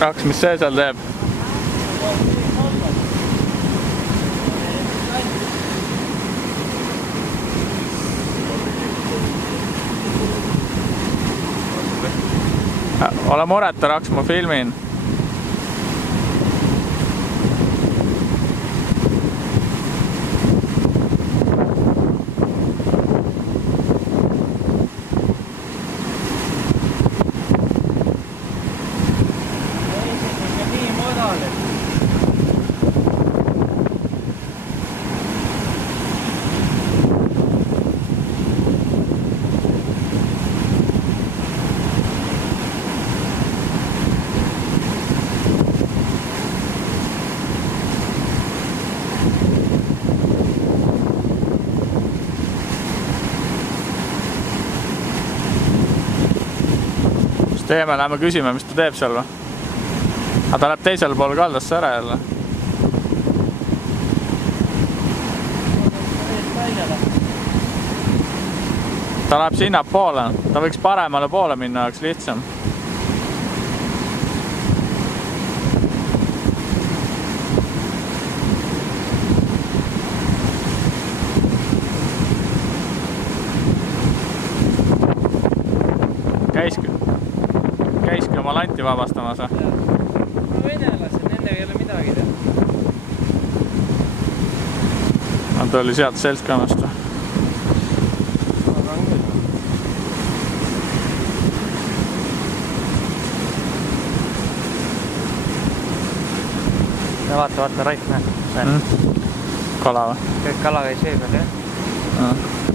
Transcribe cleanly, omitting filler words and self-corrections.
Raks, mis see seal teeb? Ole mureta, Raks, ma filmin. Teeme, läheme küsime, mis ta teeb seal või? Aga ta läheb teisel pool kaldasse ära jälle. Ta läheb sinna poole. Ta võiks paremale poole minna, oleks lihtsam. Käiski oma lanti vabastamas või? Venelased, nendega ei ole midagi teha. Ta oli sealt seltskonnast või? Ja vaata, Raik, näe. Kala või? Kõik kala käis vee peal, jah?